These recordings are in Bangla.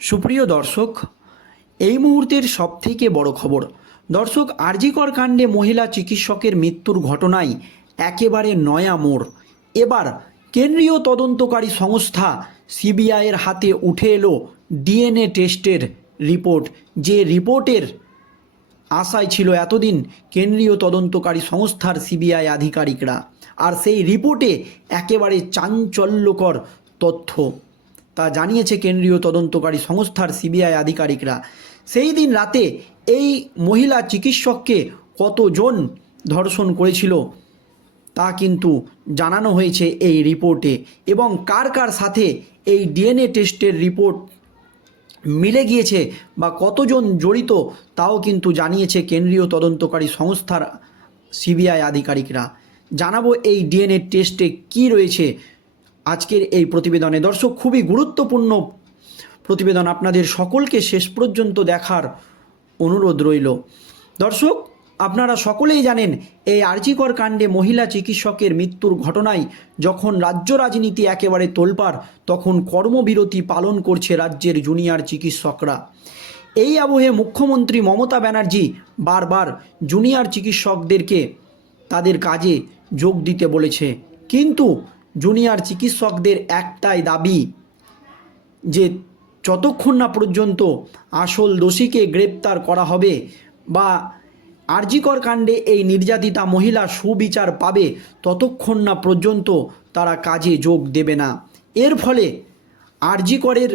সুপ্রিয় দর্শক, এই মুহূর্তের সবথেকে বড় খবর, দর্শক আরজিকর কাণ্ডে মহিলা চিকিৎসকের মৃত্যুর ঘটনায় একেবারে নয়া মোড়। এবার কেন্দ্রীয় তদন্তকারী সংস্থা সিবিআইয়ের হাতে উঠে এলো ডিএনএ টেস্টের রিপোর্ট। যে রিপোর্টের আশায় ছিল এতদিন কেন্দ্রীয় তদন্তকারী সংস্থার সিবিআই আধিকারিকরা, আর সেই রিপোর্টে একেবারে চাঞ্চল্যকর তথ্য। তা জানিয়েছে কেন্দ্রীয় তদন্তকারী সংস্থার সিবিআই আধিকারিকরা। সেই দিন রাতে এই মহিলা চিকিৎসককে কতজন ধর্ষণ করেছিল তা কিন্তু জানানো হয়েছে এই রিপোর্টে এবং কার কার সাথে এই ডিএনএ টেস্টের রিপোর্ট মিলে গিয়েছে বা কতজন জড়িত তাও কিন্তু জানিয়েছে কেন্দ্রীয় তদন্তকারী সংস্থার সিবিআই আধিকারিকরা। জানাব এই ডিএনএ টেস্টে কি রয়েছে আজকের এই প্রতিবেদনে, দর্শক, খুবই গুরুত্বপূর্ণ প্রতিবেদন আপনাদের সকলকে শেষ পর্যন্ত দেখার অনুরোধ রইল। দর্শক, আপনারা সকলেই জানেন, এই আর্জিকর কাণ্ডে মহিলা চিকিৎসকের মৃত্যুর ঘটনায় যখন রাজ্য রাজনীতি একেবারে তোলপাড়, তখন কর্মবিরতি পালন করছে রাজ্যের জুনিয়র চিকিৎসকরা। এই আবহে মুখ্যমন্ত্রী মমতা ব্যানার্জি বারবার জুনিয়র চিকিৎসকদেরকে তাদের কাজে যোগ দিতে বলেছে। কিন্তু জুনিয়র চিকিৎসকদের একটাই দাবি যে যতক্ষণ না পর্যন্ত আসল দোষীকে গ্রেপ্তার করা হবে বা আরজিকর কাণ্ডে এই নির্যাতিতা মহিলা সুবিচার পাবে, ততক্ষণ না পর্যন্ত তারা কাজে যোগ দেবে না। এর ফলে আরজিকরের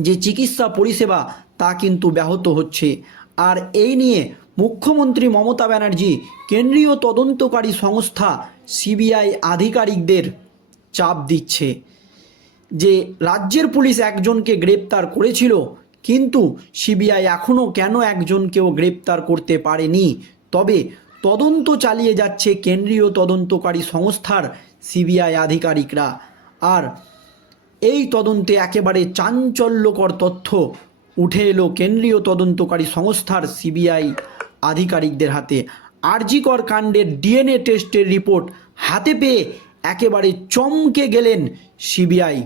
যে চিকিৎসা পরিষেবা তা কিন্তু ব্যাহত হচ্ছে। আর এই নিয়ে মুখ্যমন্ত্রী মমতা ব্যানার্জি কেন্দ্রীয় তদন্তকারী সংস্থা সিবিআই আধিকারিকদের চাপ দিচ্ছে। যে রাজ্যের পুলিশ একজনকে গ্রেপ্তার করেছিল, কিন্তু সিবিআই এখনও কেন একজনকেও গ্রেপ্তার করতে পারেনি? তবে তদন্ত চালিয়ে যাচ্ছে কেন্দ্রীয় তদন্তকারী সংস্থার সিবিআই আধিকারিকরা। আর এই তদন্তে একেবারে চাঞ্চল্যকর তথ্য উঠে এলো কেন্দ্রীয় তদন্তকারী সংস্থার সিবিআই আধিকারিকদের হাতে। আরজিকর কাণ্ডের ডিএনএ টেস্টের রিপোর্ট হাতে পেয়ে একেবারে চমকে গেলেন সিবিআই।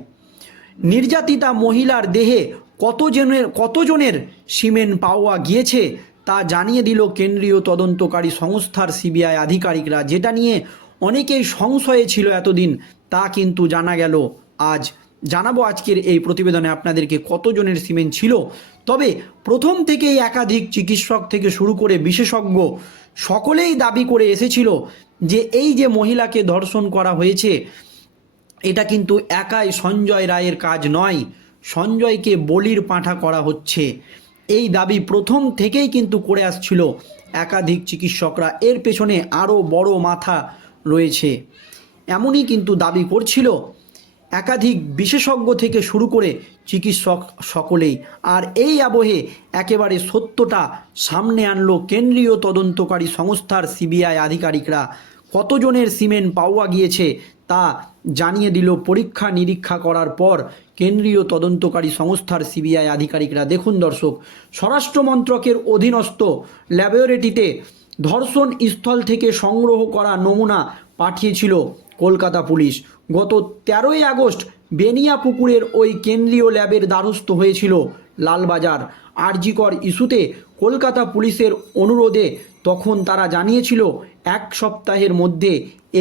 নির্যাতিতা মহিলার দেহে কতজনের কতজনের সিমেন্ট পাওয়া গিয়েছে তা জানিয়ে দিল কেন্দ্রীয় তদন্তকারী সংস্থার সিবিআই আধিকারিকরা। যেটা নিয়ে অনেকেই সংশয়ে ছিল এতদিন, তা কিন্তু জানা গেল আজ। জানাব আজকের এই প্রতিবেদনে আপনাদেরকে কতজনের সিমেন্ট ছিল। তবে প্রথম থেকেই একাধিক চিকিৎসক থেকে শুরু করে বিশেষজ্ঞ সকলেই দাবি করে এসেছিল যে এই যে মহিলাকে ধর্ষণ করা হয়েছে, এটা কিন্তু একাই সঞ্জয় রায়ের কাজ নয়, সঞ্জয়কে বলির পাঁঠা করা হচ্ছে। এই দাবি প্রথম থেকেই কিন্তু করে আসছিল একাধিক চিকিৎসকরা। এর পেছনে আরও বড় মাথা রয়েছে। এমনই কিন্তু দাবি করছিল একাধিক বিশেষজ্ঞ থেকে শুরু করে চিকিৎসক সকলেই। আর এই আবহে একেবারে সত্যটা সামনে আনলো কেন্দ্রীয় তদন্তকারী সংস্থার সিবিআই আধিকারিকরা। কতজনের সিমেন্ট পাওয়া গিয়েছে তা জানিয়ে দিল পরীক্ষা নিরীক্ষা করার পর কেন্দ্রীয় তদন্তকারী সংস্থার সিবিআই আধিকারিকরা। দেখুন দর্শক, স্বরাষ্ট্র মন্ত্রকের অধীনস্থ ল্যাবরেটরিতে ধর্ষণ স্থল থেকে সংগ্রহ করা নমুনা পাঠিয়েছিল কলকাতা পুলিশ। গত তেরোই আগস্ট বেনিয়া পুকুরের ওই কেন্দ্রীয় ল্যাবের দ্বারস্থ হয়েছিল লালবাজার। আরজিকর ইস্যুতে কলকাতা পুলিশের অনুরোধে তখন তারা জানিয়েছিল, এক সপ্তাহের মধ্যে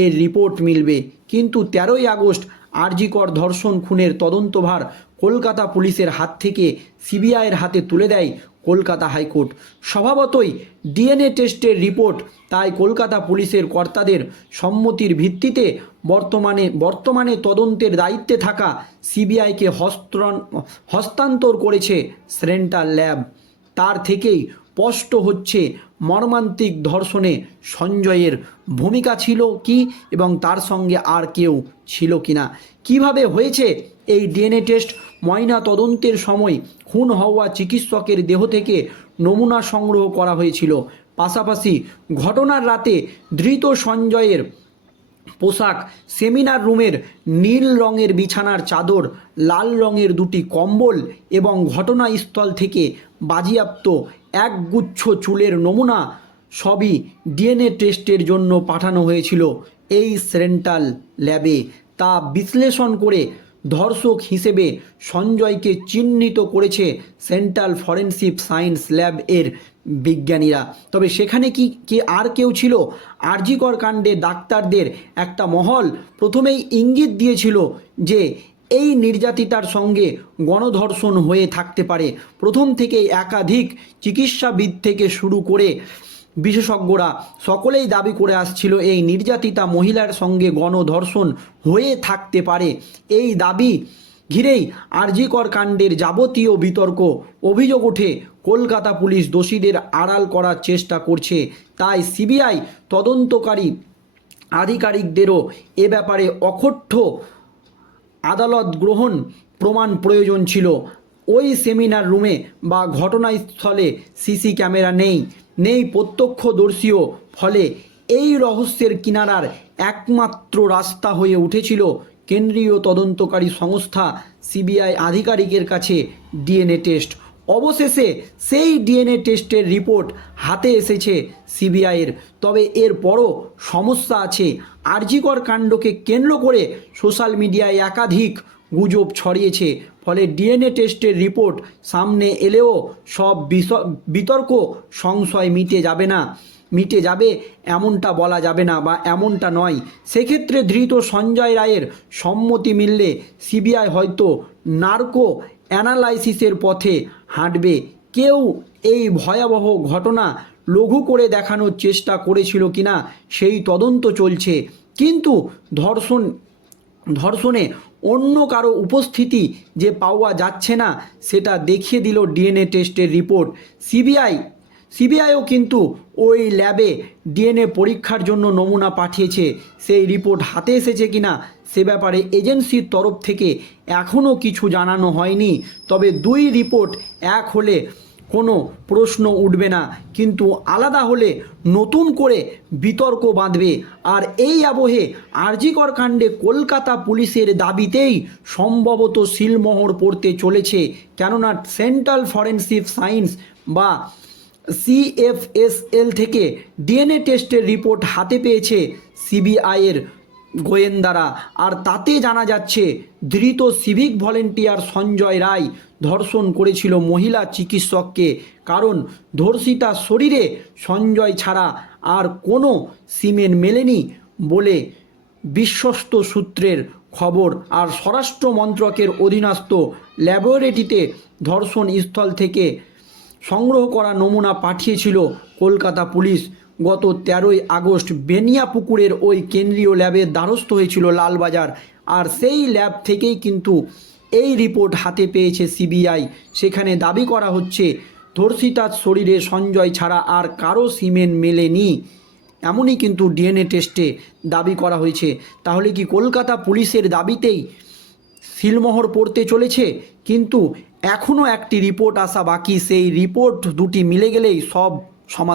এর রিপোর্ট মিলবে। কিন্তু তেরোই আগস্ট আরজিকর ধর্ষণ খুনের তদন্তভার কলকাতা পুলিশের হাত থেকে সিবিআইয়ের হাতে তুলে দেয় কলকাতা হাইকোর্ট। স্বভাবতই ডিএনএ টেস্টের রিপোর্ট, তাই কলকাতা পুলিশের কর্তাদের সম্মতির ভিত্তিতে বর্তমানে বর্তমানে তদন্তের দায়িত্বে থাকা সিবিআইকে হস্ত্রন হস্তান্তর করেছে সেন্ট্রাল ল্যাব। তার থেকেই স্পষ্ট হচ্ছে মর্মান্তিক ধর্ষণে সঞ্জয়ের ভূমিকা ছিল কি এবং তার সঙ্গে আর কেউ ছিল কিনা? কীভাবে হয়েছে এই ডিএনএ টেস্ট? ময়না তদন্তের সময় খুন হওয়া চিকিৎসকের দেহ থেকে নমুনা সংগ্রহ করা হয়েছিল। পাশাপাশি ঘটনার রাতে ধৃত সঞ্জয়ের পোশাক, সেমিনার রুমের নীল রঙের বিছানার চাদর, লাল রঙের দুটি কম্বল এবং ঘটনাস্থল থেকে বাজিয়াপ্ত একগুচ্ছ চুলের নমুনা সবই ডিএনএ টেস্টের জন্য পাঠানো হয়েছিল এই সেন্ট্রাল ল্যাবে। তা বিশ্লেষণ করে ধর্ষক হিসেবে সঞ্জয়কে চিহ্নিত করেছে সেন্ট্রাল ফরেন্সিক সায়েন্স ল্যাব এর বিজ্ঞানীরা। তবে সেখানে কি, কে আর কেউ ছিল? আরজিকর কাণ্ডে ডাক্তারদের একটা মহল প্রথমেই ইঙ্গিত দিয়েছিল যে এই নির্যাতিতার সঙ্গে গণধর্ষণ হয়ে থাকতে পারে। প্রথম থেকেই একাধিক চিকিৎসাবিদ থেকে শুরু করে বিশেষজ্ঞরা সকলেই দাবি করে আসছিল, এই নির্যাতিতা মহিলার সঙ্গে গণধর্ষণ হয়ে থাকতে পারে। এই দাবি ঘিরেই আরজিকর কাণ্ডের যাবতীয় বিতর্ক, অভিযোগ ওঠে, কলকাতা পুলিশ দোষীদের আড়াল করার চেষ্টা করছে। তাই সিবিআই তদন্তকারী আধিকারিকদেরও এ ব্যাপারে অকঠ্য আদালত গ্রহণ প্রমাণ প্রয়োজন ছিল। ওই সেমিনার রুমে বা ঘটনাস্থলে সিসি ক্যামেরা নেই। নেই প্রত্যক্ষদর্শীও। ফলে এই রহস্যের কিনারার একমাত্র রাস্তা হয়ে উঠেছিল কেন্দ্রীয় তদন্তকারী সংস্থা সিবিআই আধিকারিকের কাছে ডিএনএ টেস্ট। অবশেষে সেই ডিএনএ টেস্টের রিপোর্ট হাতে এসেছে সিবিআইয়ের। তবে এর এরপরও সমস্যা আছে। আরজিকর কাণ্ডকে কেন্দ্র করে সোশ্যাল মিডিয়ায় একাধিক গুজব ছড়িয়েছে। ফলে ডিএনএ টেস্টের রিপোর্ট সামনে এলেও সব বিতর্ক সংশয় মিটে যাবে না। মিটে যাবে এমনটা বলা যাবে না বা এমনটা নয়। সেক্ষেত্রে ধৃত সঞ্জয় রায়ের সম্মতি মিললে সিবিআই হয়তো নার্কো অ্যানালাইসিসের পথে হাঁটবে। কেউ এই ভয়াবহ ঘটনা লঘু করে দেখানোর চেষ্টা করেছিল কিনা, সেই তদন্ত চলছে। কিন্তু ধর্ষণ, ধর্ষণে অন্য কারও উপস্থিতি যে পাওয়া যাচ্ছে না, সেটা দেখিয়ে দিল ডিএনএ টেস্টের রিপোর্ট। সিবিআই সিবিআইও কিন্তু ওই ল্যাবে ডিএনএ পরীক্ষার জন্য নমুনা পাঠিয়েছে। সেই রিপোর্ট হাতে এসেছে কিনা সে ব্যাপারে এজেন্সির তরফ থেকে এখনও কিছু জানানো হয়নি। তবে দুই রিপোর্ট, এক হলে কোনো প্রশ্ন উঠবে না, কিন্তু আলাদা হলে নতুন করে বিতর্ক বাঁধবে। আর এই আবহে আরজিকর কাণ্ডে কলকাতা পুলিশের দাবিতেই সম্ভবত সিলমোহর পড়তে চলেছে। কেননা সেন্ট্রাল ফরেন্সিক সায়েন্স বা সিএফএসএল থেকে ডিএনএ টেস্টের রিপোর্ট হাতে পেয়েছে সিবিআইয়ের গোয়েন্দারা। আর তাতে জানা যাচ্ছে, ধৃত সিভিক ভলেন্টিয়ার সঞ্জয় রায় ধর্ষণ করেছিল মহিলা চিকিৎসককে। কারণ ধর্ষিতার শরীরে সঞ্জয় ছাড়া আর কোনো সিমেন মেলেনি বলে বিশ্বস্ত সূত্রের খবর। আর স্বরাষ্ট্র মন্ত্রকের অধীনস্থ ল্যাবরেটরিতে ধর্ষণ স্থল থেকে সংগ্রহ করা নমুনা পাঠিয়েছিল কলকাতা পুলিশ। গত তেরোই আগস্ট বেনিয়া পুকুরের ওই কেন্দ্রীয় ল্যাবের দ্বারস্থ হয়েছিল লালবাজার। আর সেই ল্যাব থেকেই কিন্তু এই রিপোর্ট হাতে পেয়েছে সিবিআই। সেখানে দাবি করা হচ্ছে, ধর্ষিতার শরীরে সঞ্জয় ছাড়া আর কারও সিমেন্ট মেলেনি। এমনই কিন্তু ডিএনএ টেস্টে দাবি করা হয়েছে। তাহলে কি কলকাতা পুলিশের দাবিতেই সিলমোহর পড়তে চলেছে, কিন্তু এখনও একটি রিপোর্ট আসা বাকি। সেই রিপোর্ট দুটি মিলে গেলেই সব সমাধান